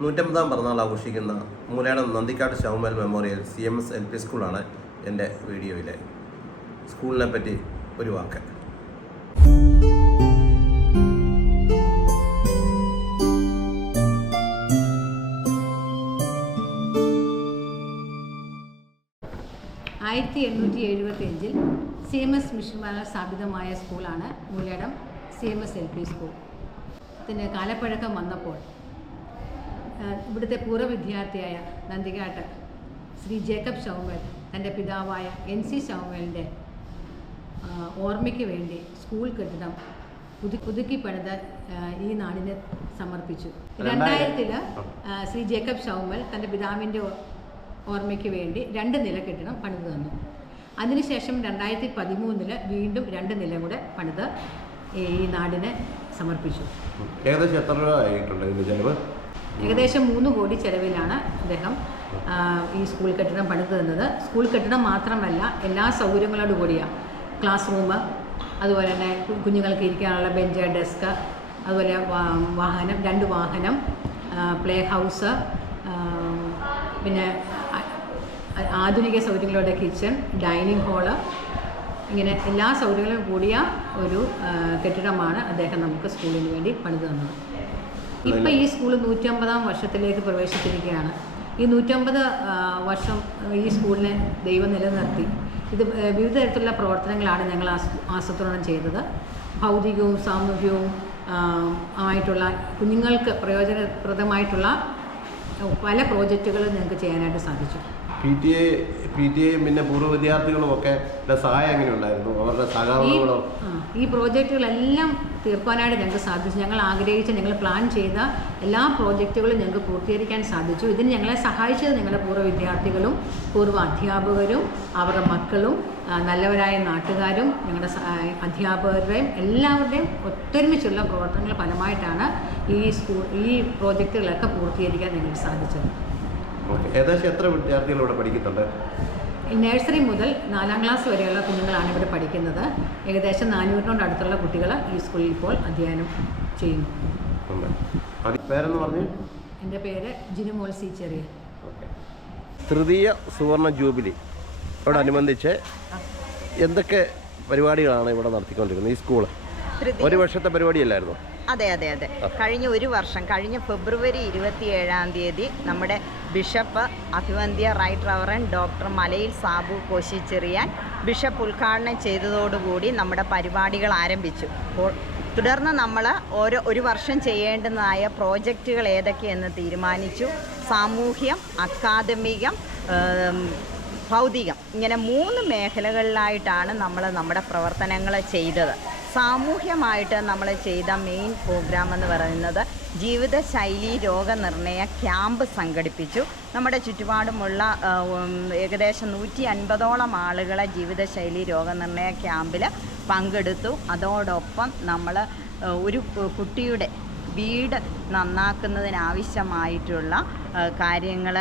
നൂറ്റമ്പതാം പിറന്നാൾ ആഘോഷിക്കുന്ന മൂലയിടം നന്ദിക്കാട് ശൗമൽ memorial C M S L P സ്കൂളാണ് എന്റെ വീഡിയോയിലെ സ്കൂളിനെ പറ്റി ഒരു വാക്ക്. ആയിരത്തി എണ്ണൂറ്റി എഴുപത്തി അഞ്ചിൽ സി എം എസ് മിഷന്മാരാൽ സ്ഥാപിതമായ സ്കൂളാണ് Moolayidam C M S L P school. ഇതിന്റെ കാലപ്പഴക്കം വന്നപ്പോൾ ഇവിടുത്തെ പൂർവ വിദ്യാർത്ഥിയായ നന്ദികാട്ട് ശ്രീ ജേക്കബ് ഷൗമൽ തന്റെ പിതാവായ എൻ സി ഷൗമലിന്റെ ഓർമ്മയ്ക്ക് വേണ്ടി സ്കൂൾ കെട്ടിടം പുതു പുതുക്കി പണിത് ഈ നാടിന് സമർപ്പിച്ചു. രണ്ടായിരത്തിൽ ശ്രീ ജേക്കബ് ഷൗമൽ തന്റെ പിതാവിന്റെ ഓർമ്മയ്ക്ക് വേണ്ടി രണ്ട് നില കെട്ടിടം പണിത് തന്നു. അതിനുശേഷം രണ്ടായിരത്തി പതിമൂന്നിൽ വീണ്ടും രണ്ട് നില കൂടെ പണിത് ഈ നാടിന് സമർപ്പിച്ചു. ഏകദേശം എത്ര രൂപ ആയിട്ടുണ്ട് ഇതിന്റെ ചിലവ്? ഏകദേശം മൂന്ന് കോടി ചെലവിലാണ് അദ്ദേഹം ഈ സ്കൂൾ കെട്ടിടം പണിത് തന്നത് സ്കൂൾ കെട്ടിടം മാത്രമല്ല എല്ലാ സൗകര്യങ്ങളോട് കൂടിയാണ് ക്ലാസ് റൂം അതുപോലെ തന്നെ കുഞ്ഞുങ്ങൾക്ക് ഇരിക്കാനുള്ള ബെഞ്ച് ഡെസ്ക് അതുപോലെ വാഹനം രണ്ട് വാഹനം പ്ലേ ഹൗസ് പിന്നെ ആധുനിക സൗകര്യങ്ങളുടെ കിച്ചൺ ഡൈനിങ് ഹാൾ ഇങ്ങനെ എല്ലാ സൗകര്യങ്ങളും കൂടിയ ഒരു കെട്ടിടമാണ് അദ്ദേഹം നമുക്ക് സ്കൂളിന് വേണ്ടി പണിതു തന്നത് ഇപ്പം ഈ സ്കൂൾ നൂറ്റമ്പതാം വർഷത്തിലേക്ക് പ്രവേശിച്ചിരിക്കുകയാണ്. ഈ നൂറ്റമ്പത് വർഷം ഈ സ്കൂളിനെ ദൈവം നിലനിർത്തി. ഇത് വിവിധ തരത്തിലുള്ള പ്രവർത്തനങ്ങളാണ് ഞങ്ങൾ ആസ്- ആസൂത്രണം ചെയ്തത്. ഭൗതികവും സാമൂഹ്യവും ആയിട്ടുള്ള കുഞ്ഞുങ്ങൾക്ക് പ്രയോജനപ്രദമായിട്ടുള്ള പല പ്രോജക്റ്റുകളും ഞങ്ങൾക്ക് ചെയ്യാനായിട്ട് സാധിച്ചു. P T A P T എയും പിന്നെ പൂർവ വിദ്യാർത്ഥികളും ഒക്കെ സഹായം എങ്ങനെ ഉണ്ടായിരുന്നു? അവരുടെ ഈ ഈ പ്രോജക്റ്റുകളെല്ലാം തീർക്കാനായിട്ട് ഞങ്ങൾക്ക് സാധിച്ചു. ഞങ്ങൾ ആഗ്രഹിച്ച ഞങ്ങൾ പ്ലാൻ ചെയ്ത എല്ലാ പ്രോജക്റ്റുകളും ഞങ്ങൾക്ക് പൂർത്തീകരിക്കാൻ സാധിച്ചു. ഇതിന് ഞങ്ങളെ സഹായിച്ചത് ഞങ്ങളുടെ പൂർവ വിദ്യാർത്ഥികളും പൂർവ അധ്യാപകരും അവരുടെ മക്കളും നല്ലവരായ നാട്ടുകാരും ഞങ്ങളുടെ അധ്യാപകരുടെയും എല്ലാവരുടെയും ഒത്തൊരുമിച്ചുള്ള പ്രവർത്തനങ്ങൾ ഫലമായിട്ടാണ് ഈ സ്കൂൾ ഈ പ്രോജക്റ്റുകളൊക്കെ പൂർത്തീകരിക്കാൻ ഞങ്ങൾക്ക് സാധിച്ചത്. ഏകദേശം എത്ര വിദ്യാർത്ഥികൾ ഇവിടെ പഠിക്കുന്നുണ്ട്? നഴ്സറി മുതൽ നാലാം ക്ലാസ് വരെയുള്ള കുഞ്ഞുങ്ങളാണ് ഇവിടെ പഠിക്കുന്നത്. ഏകദേശം നാനൂറിനോട് അടുത്തുള്ള കുട്ടികൾ ഈ സ്കൂളിൽ ഇപ്പോൾ അധ്യയനം ചെയ്യുന്നു. പേരെന്ന് പറഞ്ഞു? എന്റെ പേര് ജിനുമോൾ സി ചെറിയ. ഓക്കെ. തൃതീയ സുവർണ ജൂബിലി. യോടനുബന്ധിച്ച് എന്തൊക്കെ പരിപാടികളാണ് ഇവിടെ നടത്തിക്കൊണ്ടിരിക്കുന്നത് ഈ സ്കൂൾ? ഒരു വർഷത്തെ പരിപാടിയല്ലായിരുന്നു? അതെ അതെ അതെ. കഴിഞ്ഞ ഒരു വർഷം കഴിഞ്ഞ ഫെബ്രുവരി ഇരുപത്തിയേഴാം തീയതി നമ്മുടെ bishop അഭിവന്ധ്യ right reverend doctor Malayil Sabu Koshy Cherian bishop ഉദ്ഘാടനം ചെയ്തതോടുകൂടി നമ്മുടെ പരിപാടികൾ ആരംഭിച്ചു. തുടർന്ന് നമ്മൾ ഓരോ ഒരു വർഷം ചെയ്യേണ്ടതായ പ്രോജക്റ്റുകൾ ഏതൊക്കെയെന്ന് തീരുമാനിച്ചു. സാമൂഹ്യം അക്കാദമികം ഭൗതികം ഇങ്ങനെ മൂന്ന് മേഖലകളിലായിട്ടാണ് നമ്മൾ നമ്മുടെ പ്രവർത്തനങ്ങൾ ചെയ്തത്. സാമൂഹ്യമായിട്ട് നമ്മൾ ചെയ്ത മെയിൻ പ്രോഗ്രാം എന്ന് പറയുന്നത് ജീവിതശൈലി രോഗനിർണയ ക്യാമ്പ് സംഘടിപ്പിച്ചു. നമ്മുടെ ചുറ്റുപാടുമുള്ള ഏകദേശം നൂറ്റി അൻപതോളം ആളുകളെ ജീവിതശൈലി രോഗനിർണയ ക്യാമ്പിൽ പങ്കെടുത്തു. അതോടൊപ്പം നമ്മൾ ഒരു കുട്ടിയുടെ വീട് നന്നാക്കുന്നതിനാവശ്യമായിട്ടുള്ള കാര്യങ്ങൾ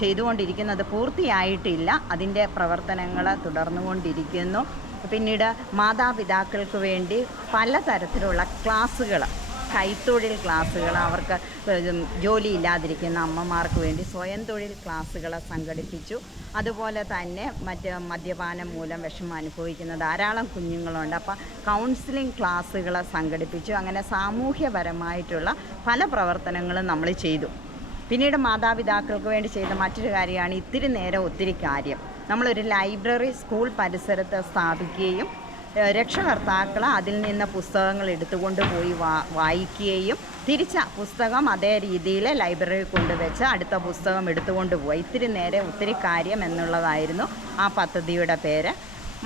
ചെയ്തുകൊണ്ടിരിക്കുന്നത് പൂർത്തിയായിട്ടില്ല. അതിന്റെ പ്രവർത്തനങ്ങൾ തുടർന്നുകൊണ്ടിരിക്കുന്നു. പിന്നീട് മാതാപിതാക്കൾക്ക് വേണ്ടി പലതരത്തിലുള്ള ക്ലാസ്സുകൾ കൈത്തൊഴിൽ ക്ലാസ്സുകൾ അവർക്ക് ജോലി ജോലിയില്ലാതിരിക്കുന്ന അമ്മമാർക്ക് വേണ്ടി സ്വയം തൊഴിൽ ക്ലാസ്സുകൾ സംഘടിപ്പിച്ചു. അതുപോലെ തന്നെ മറ്റ് മദ്യപാനം മൂലം വിഷമം അനുഭവിക്കുന്ന ധാരാളം കുഞ്ഞുങ്ങളുണ്ട്. അപ്പോൾ കൗൺസിലിംഗ് ക്ലാസ്സുകൾ സംഘടിപ്പിച്ചു. അങ്ങനെ സാമൂഹ്യപരമായിട്ടുള്ള പല പ്രവർത്തനങ്ങളും നമ്മൾ ചെയ്തു. പിന്നീട് മാതാപിതാക്കൾക്ക് വേണ്ടി ചെയ്ത മറ്റൊരു കാര്യമാണ് ഇത്തിരി നേരം ഒത്തിരി കാര്യം. നമ്മളൊരു ലൈബ്രറി സ്കൂൾ പരിസരത്ത് സ്ഥാപിക്കുകയും രക്ഷകർത്താക്കൾ അതിൽ നിന്ന് പുസ്തകങ്ങൾ എടുത്തുകൊണ്ട് പോയി വാ വായിക്കുകയും തിരിച്ച പുസ്തകം അതേ രീതിയിൽ ലൈബ്രറിയിൽ കൊണ്ടുവച്ച് അടുത്ത പുസ്തകം എടുത്തുകൊണ്ട് പോയി. ഇത്തിരി നേരെ ഒത്തിരി കാര്യം എന്നുള്ളതായിരുന്നു ആ പദ്ധതിയുടെ പേര്.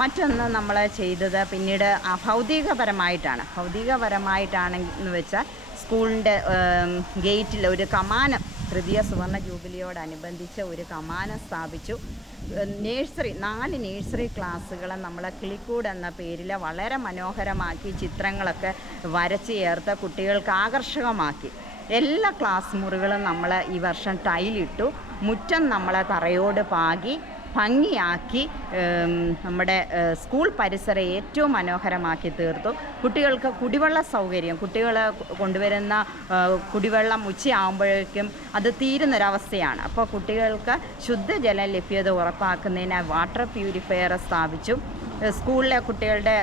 മറ്റൊന്ന് നമ്മൾ ചെയ്തത് പിന്നീട് ഭൗതികപരമായിട്ടാണ്. ഭൗതികപരമായിട്ടാണെന്ന് വെച്ചാൽ സ്കൂളിന്റെ ഗേറ്റിൽ ഒരു കമാനം തൃതീയ സുവർണ ജൂബിലിയോടനുബന്ധിച്ച് ഒരു കമാനം സ്ഥാപിച്ചു. നേഴ്സറി നാല് നേഴ്സറി ക്ലാസ്സുകൾ നമ്മൾ കിളിക്കൂട് എന്ന പേരിൽ വളരെ മനോഹരമാക്കി ചിത്രങ്ങളൊക്കെ വരച്ച് ചേർത്ത് കുട്ടികൾക്ക് ആകർഷകമാക്കി. എല്ലാ ക്ലാസ് മുറികളും നമ്മൾ ഈ വർഷം ടൈലിട്ടു. മുറ്റം നമ്മളെ തറയോട് പാകി. ഭംഗിയാക്കി നമ്മുടെ സ്കൂൾ പരിസരം ഏറ്റവും മനോഹരമാക്കി തീർത്തു. കുട്ടികൾക്ക് കുടിവെള്ള സൗകര്യം കുട്ടികൾ കൊണ്ടുവരുന്ന കുടിവെള്ളം ഉച്ചയാകുമ്പോഴേക്കും അത് തീരുന്നൊരവസ്ഥയാണ്. അപ്പോൾ കുട്ടികൾക്ക് ശുദ്ധജലം ലഭ്യത ഉറപ്പാക്കുന്നതിന് വാട്ടർ പ്യൂരിഫയർ സ്ഥാപിച്ചു. സ്കൂളിലെ കുട്ടികളുടെ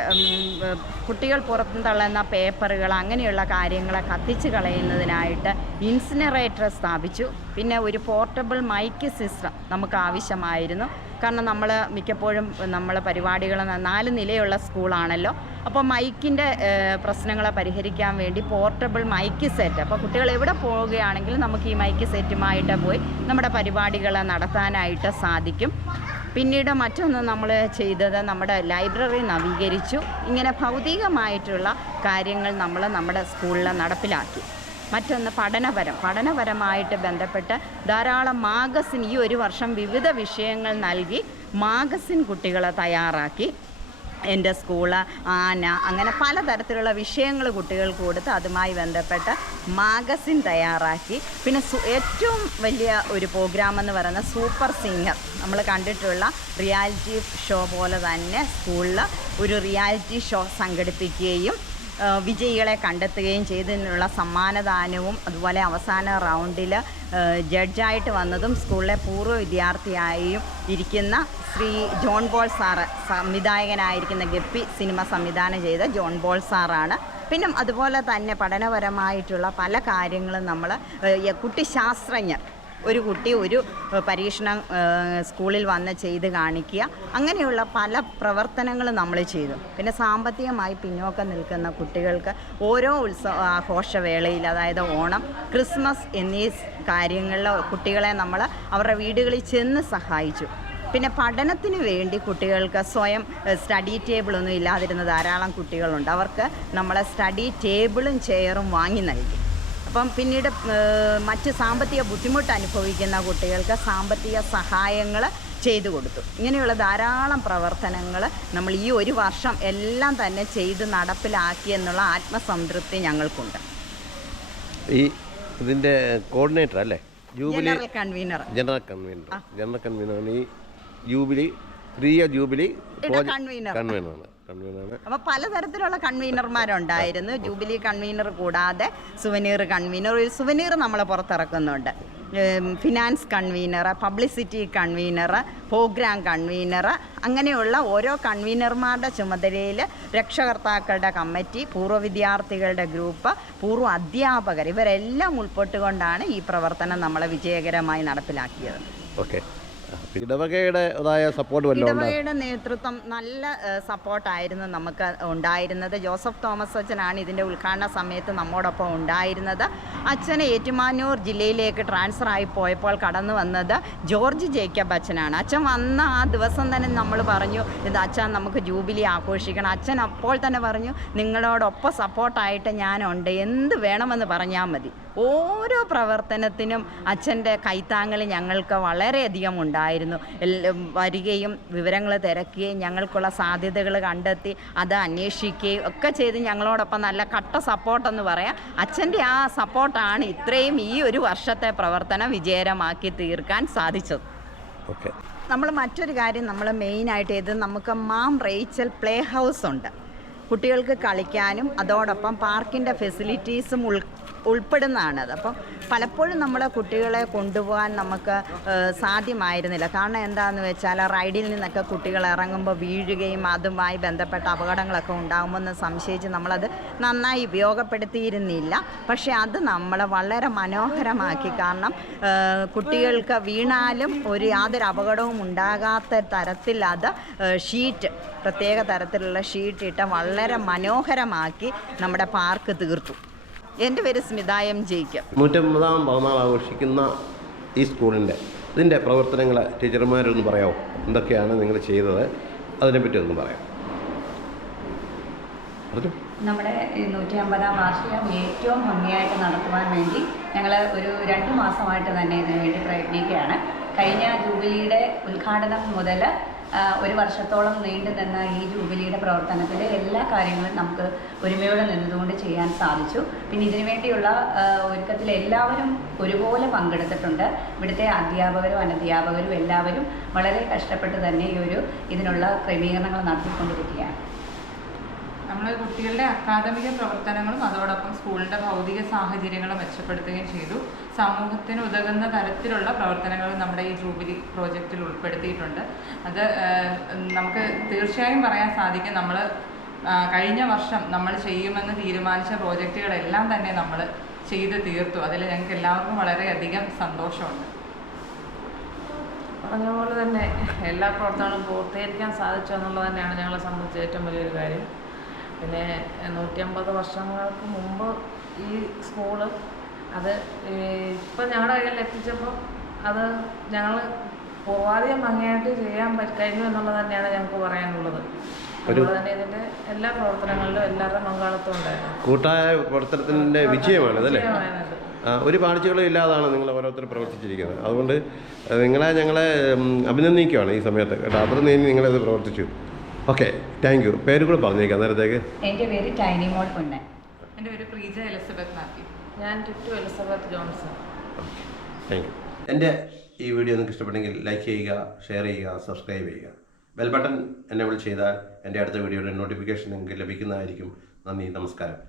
കുട്ടികൾ പുറത്തു തള്ളുന്ന പേപ്പറുകൾ അങ്ങനെയുള്ള കാര്യങ്ങളെ കത്തിച്ച് കളയുന്നതിനായിട്ട് ഇൻസിനറേറ്റർ സ്ഥാപിച്ചു. പിന്നെ ഒരു പോർട്ടബിൾ മൈക്ക് സിസ്റ്റം നമുക്ക് ആവശ്യമായിരുന്നു. കാരണം നമ്മൾ മിക്കപ്പോഴും നമ്മൾ പരിപാടികൾ നാല് നിലയുള്ള സ്കൂളാണല്ലോ. അപ്പോൾ മൈക്കിന്റെ പ്രശ്നങ്ങളെ പരിഹരിക്കാൻ വേണ്ടി പോർട്ടബിൾ മൈക്ക് സെറ്റ്. അപ്പോൾ കുട്ടികൾ എവിടെ പോവുകയാണെങ്കിലും നമുക്ക് ഈ മൈക്ക് സെറ്റുമായിട്ട് പോയി നമ്മുടെ പരിപാടികൾ നടത്താനായിട്ട് സാധിക്കും. പിന്നീട് മറ്റൊന്ന് നമ്മൾ ചെയ്തത് നമ്മുടെ ലൈബ്രറി നവീകരിച്ചു. ഇങ്ങനെ ഭൗതികമായിട്ടുള്ള കാര്യങ്ങൾ നമ്മൾ നമ്മുടെ സ്കൂളിൽ നടപ്പിലാക്കി. മറ്റൊന്ന് പഠനപരം. പഠനപരമായിട്ട് ബന്ധപ്പെട്ട് ധാരാളം മാഗസിൻ ഈ ഒരു വർഷം വിവിധ വിഷയങ്ങൾ നൽകി മാഗസിൻ കുട്ടികളെ തയ്യാറാക്കി. എന്റെ സ്കൂൾ ആന അങ്ങനെ പലതരത്തിലുള്ള വിഷയങ്ങൾ കുട്ടികൾക്ക് കൊടുത്ത് അതുമായി ബന്ധപ്പെട്ട മാഗസിൻ തയ്യാറാക്കി. പിന്നെ ഏറ്റവും വലിയ ഒരു പ്രോഗ്രാം എന്ന് പറയുന്നത് സൂപ്പർ സിംഗർ. നമ്മൾ കണ്ടിട്ടുള്ള റിയാലിറ്റി ഷോ പോലെ തന്നെ സ്കൂളിൽ ഒരു റിയാലിറ്റി ഷോ സംഘടിപ്പിക്കുകയും വിജയികളെ കണ്ടെത്തുകയും ചെയ്തതിനുള്ള സമ്മാനദാനവും അതുപോലെ അവസാന റൗണ്ടിൽ ജഡ്ജായിട്ട് വന്നതും സ്കൂളിലെ പൂർവ വിദ്യാർത്ഥിയായും ഇരിക്കുന്ന ശ്രീ ജോൺ ബോൾ സാറ് സംവിധായകനായിരിക്കുന്ന ഗപ്പി സിനിമ സംവിധാനം ചെയ്ത ജോൺ ബോൾ സാറാണ്. പിന്നെ അതുപോലെ തന്നെ പഠനപരമായിട്ടുള്ള പല കാര്യങ്ങളും നമ്മൾ കുട്ടി ശാസ്ത്രജ്ഞർ ഒരു കുട്ടി ഒരു പരീക്ഷണം സ്കൂളിൽ വന്ന് ചെയ്ത് കാണിക്കുക. അങ്ങനെയുള്ള പല പ്രവർത്തനങ്ങളും നമ്മൾ ചെയ്തു. പിന്നെ സാമ്പത്തികമായി പിന്നോക്കം നിൽക്കുന്ന കുട്ടികൾക്ക് ഓരോ ഉത്സവ ആഘോഷവേളയിൽ അതായത് ഓണം ക്രിസ്മസ് എന്നീ കാര്യങ്ങളിൽ കുട്ടികളെ നമ്മൾ അവരുടെ വീടുകളിൽ ചെന്ന് സഹായിച്ചു. പിന്നെ പഠനത്തിന് വേണ്ടി കുട്ടികൾക്ക് സ്വയം സ്റ്റഡി ടേബിളൊന്നും ഇല്ലാതിരുന്ന ധാരാളം കുട്ടികളുണ്ട്. അവർക്ക് നമ്മളെ സ്റ്റഡി ടേബിളും ചെയറും വാങ്ങി നൽകി. അപ്പം പിന്നീട് മറ്റ് സാമ്പത്തിക ബുദ്ധിമുട്ട് അനുഭവിക്കുന്ന കുട്ടികൾക്ക് സാമ്പത്തിക സഹായങ്ങൾ ചെയ്തു കൊടുത്തു. ഇങ്ങനെയുള്ള ധാരാളം പ്രവർത്തനങ്ങൾ നമ്മൾ ഈ ഒരു വർഷം എല്ലാം തന്നെ ചെയ്ത് നടപ്പിലാക്കി എന്നുള്ള ആത്മസംതൃപ്തി ഞങ്ങൾക്കുണ്ട്. ഈ ഇതിന്റെ കോർഡിനേറ്റർ അല്ലേ? Jubilee general convener general convener general convener ഈ ജൂബിലി പ്രിയ ജൂബിലി അപ്പൊ. കൺവീനറാണ് അപ്പോൾ പലതരത്തിലുള്ള കൺവീനർമാരുണ്ടായിരുന്നു ജൂബിലി കൺവീനർ കൂടാതെ സുവനീർ കൺവീനർ ഒരു സുവനീർ നമ്മൾ പുറത്തിറക്കുന്നുണ്ട്. Finance convener publicity convener programme convener അങ്ങനെയുള്ള ഓരോ കൺവീനർമാരുടെ ചുമതലയിൽ രക്ഷകർത്താക്കളുടെ കമ്മിറ്റി പൂർവ വിദ്യാർത്ഥികളുടെ ഗ്രൂപ്പ് പൂർവ അധ്യാപകർ ഇവരെല്ലാം ഉൾപ്പെട്ടുകൊണ്ടാണ് ഈ പ്രവർത്തനം നമ്മൾ വിജയകരമായി നടപ്പിലാക്കിയത്. ഓക്കെ ഇടവകയുടേതായ സപ്പോർട്ട് ഇടവകയുടെ നേതൃത്വം നല്ല സപ്പോർട്ടായിരുന്നു നമുക്ക് ഉണ്ടായിരുന്നത്. ജോസഫ് തോമസ് അച്ഛനാണ് ഇതിന്റെ ഉദ്ഘാടന സമയത്ത് നമ്മോടൊപ്പം ഉണ്ടായിരുന്നത്. അച്ഛന് ഏറ്റുമാനൂർ ജില്ലയിലേക്ക് ട്രാൻസ്ഫർ ആയി പോയപ്പോൾ കടന്നു വന്നത് ജോർജ് ജേക്കബ് അച്ഛനാണ്. അച്ഛൻ വന്ന ആ ദിവസം തന്നെ നമ്മൾ പറഞ്ഞു ഇത് അച്ഛൻ നമുക്ക് ജൂബിലി ആഘോഷിക്കണം. അച്ഛൻ അപ്പോൾ തന്നെ പറഞ്ഞു നിങ്ങളോടൊപ്പം സപ്പോർട്ടായിട്ട് ഞാനുണ്ട്. എന്ത് വേണമെന്ന് പറഞ്ഞാൽ മതി. ഓരോ പ്രവർത്തനത്തിനും അച്ഛന്റെ കൈത്താങ്ങൾ ഞങ്ങൾക്ക് വളരെയധികം ഉണ്ടായിരുന്നു. വരികയും വിവരങ്ങൾ തിരക്കുകയും ഞങ്ങൾക്കുള്ള സാധ്യതകൾ കണ്ടെത്തി അത് അന്വേഷിക്കുകയും ഒക്കെ ചെയ്ത് ഞങ്ങളോടൊപ്പം നല്ല കട്ട സപ്പോർട്ടെന്ന് പറയാം. അച്ഛന്റെ ആ സപ്പോർട്ടാണ് ഇത്രയും ഈ ഒരു വർഷത്തെ പ്രവർത്തനം വിജയകരമാക്കി തീർക്കാൻ സാധിച്ചത്. ഓക്കെ. നമ്മൾ മറ്റൊരു കാര്യം നമ്മൾ മെയിനായിട്ട് ഇത് നമുക്ക് മാം റേച്ചൽ പ്ലേ ഹൗസ് ഉണ്ട്. കുട്ടികൾക്ക് കളിക്കാനും അതോടൊപ്പം പാർക്കിന്റെ ഫെസിലിറ്റീസും ഉൾ ഉൾപ്പെടുന്നതാണത്. അപ്പം പലപ്പോഴും നമ്മളെ കുട്ടികളെ കൊണ്ടുപോകാൻ നമുക്ക് സാധ്യമായിരുന്നില്ല. കാരണം എന്താണെന്ന് വെച്ചാൽ റൈഡിൽ നിന്നൊക്കെ കുട്ടികൾ ഇറങ്ങുമ്പോൾ വീഴുകയും അതുമായി ബന്ധപ്പെട്ട അപകടങ്ങളൊക്കെ ഉണ്ടാകുമെന്ന് സംശയിച്ച് നമ്മളത് നന്നായി ഉപയോഗപ്പെടുത്തിയിരുന്നില്ല. പക്ഷേ അത് നമ്മൾ വളരെ മനോഹരമാക്കി. കാരണം കുട്ടികൾക്ക് വീണാലും ഒരു യാതൊരു അപകടവും ഉണ്ടാകാത്ത തരത്തിൽ അത് ഷീറ്റ് പ്രത്യേക തരത്തിലുള്ള ഷീറ്റ് ഇട്ട് വളരെ മനോഹരമാക്കി നമ്മുടെ പാർക്ക് തീർത്തു. എന്റെ പേര് സ്മിതായം ജയിക്കും. നൂറ്റമ്പതാം പിറന്നാൾ ആഘോഷിക്കുന്ന ഈ സ്കൂളിന്റെ ഇതിന്റെ പ്രവർത്തനങ്ങൾ ടീച്ചർമാരൊന്ന് പറയാമോ എന്തൊക്കെയാണ് നിങ്ങൾ ചെയ്തത്? അതിനെപ്പറ്റി ഒന്ന് പറയാം. നമ്മുടെ ഈ നൂറ്റി അമ്പതാം വാർഷികം ഏറ്റവും ഭംഗിയായിട്ട് നടത്തുവാൻ വേണ്ടി ഞങ്ങൾ ഒരു രണ്ട് മാസമായിട്ട് തന്നെ ഇതിനു വേണ്ടി പ്രയത്നിക്കുകയാണ്. കഴിഞ്ഞ ജൂബിലിയുടെ ഉദ്ഘാടനം മുതൽ ഒരു വർഷത്തോളം നീണ്ടു നിന്ന ഈ ജൂബിലിയുടെ പ്രവർത്തനത്തിൽ എല്ലാ കാര്യങ്ങളും നമുക്ക് ഒരുമയോടെ നിന്നതുകൊണ്ട് ചെയ്യാൻ സാധിച്ചു. പിന്നെ ഇതിനു വേണ്ടിയുള്ള ഒരുക്കത്തിൽ എല്ലാവരും ഒരുപോലെ പങ്കെടുത്തിട്ടുണ്ട്. ഇവിടുത്തെ അധ്യാപകരും അനധ്യാപകരും എല്ലാവരും വളരെ കഷ്ടപ്പെട്ട് തന്നെ ഈ ഒരു ഇതിനുള്ള ക്രമീകരണങ്ങൾ നടത്തിക്കൊണ്ടിരിക്കുകയാണ്. നമ്മൾ കുട്ടികളുടെ അക്കാദമിക പ്രവർത്തനങ്ങളും അതോടൊപ്പം സ്കൂളിന്റെ ഭൗതിക സാഹചര്യങ്ങളും മെച്ചപ്പെടുത്തുകയും ചെയ്തു. സമൂഹത്തിന് ഉതകുന്ന തരത്തിലുള്ള പ്രവർത്തനങ്ങൾ നമ്മുടെ ഈ ജൂബിലി പ്രോജക്റ്റിൽ ഉൾപ്പെടുത്തിയിട്ടുണ്ട്. അത് നമുക്ക് തീർച്ചയായും പറയാൻ സാധിക്കും. നമ്മൾ കഴിഞ്ഞ വർഷം നമ്മൾ ചെയ്യുമെന്ന് തീരുമാനിച്ച പ്രോജക്റ്റുകളെല്ലാം തന്നെ നമ്മൾ ചെയ്ത് തീർത്തു. അതിൽ ഞങ്ങൾക്ക് എല്ലാവർക്കും വളരെയധികം സന്തോഷമുണ്ട്. പറഞ്ഞ പോലെ തന്നെ എല്ലാ പ്രവർത്തനങ്ങളും പൂർത്തീകരിക്കാൻ സാധിച്ചു എന്നുള്ളത് തന്നെയാണ് ഞങ്ങളെ സംബന്ധിച്ച് ഏറ്റവും വലിയൊരു കാര്യം. പിന്നെ നൂറ്റിയമ്പത് വർഷങ്ങൾക്ക് മുമ്പ് ഈ സ്കൂൾ അത് ഇപ്പം ഞങ്ങളുടെ കയ്യിൽ എത്തിച്ചപ്പോൾ അത് ഞങ്ങൾ പോവാതെയും ഭംഗിയായിട്ട് ചെയ്യാൻ കഴിഞ്ഞു എന്നുള്ളത് തന്നെയാണ് ഞങ്ങൾക്ക് പറയാനുള്ളത്. ഇതിന്റെ എല്ലാ പ്രവർത്തനങ്ങളിലും എല്ലാവരുടെയും പങ്കാളിത്തം ഉണ്ടായിരുന്നു. കൂട്ടായ പ്രവർത്തനത്തിന്റെ വിജയമാണ് അതല്ലേ വിജയമായത് ഒരു പാഴ്ചകളും ഇല്ലാതാണ് നിങ്ങൾ ഓരോരുത്തർ പ്രവർത്തിച്ചിരിക്കുന്നത്. അതുകൊണ്ട് നിങ്ങളെ ഞങ്ങളെ അഭിനന്ദിക്കുകയാണ് ഈ സമയത്ത്. കേട്ടോ അത്ര നീ നിങ്ങളത് പ്രവർത്തിച്ചു. ഓക്കെ താങ്ക് യു പേര് കൂടെ പറഞ്ഞേക്കാം നേരത്തേക്ക് എന്റെ പേര് ടൈനി മോൾ പൊന്നൻ. എന്റെ പേര് പ്രീജ എലിസബത്ത് മാത്യു. ഞാൻ Tittu Elizabeth Johnson. Thank you എന്റെ ഈ വീഡിയോ നിങ്ങൾക്ക് ഇഷ്ടപ്പെട്ടെങ്കിൽ ലൈക്ക് ചെയ്യുക ഷെയർ ചെയ്യുക സബ്സ്ക്രൈബ് ചെയ്യുക. ബെൽ ബട്ടൺ എന്നെ വിളിച്ച് ചെയ്താൽ എന്റെ അടുത്ത വീഡിയോയുടെ നോട്ടിഫിക്കേഷൻ നിങ്ങൾക്ക് ലഭിക്കുന്നതായിരിക്കും. നന്ദി നമസ്കാരം.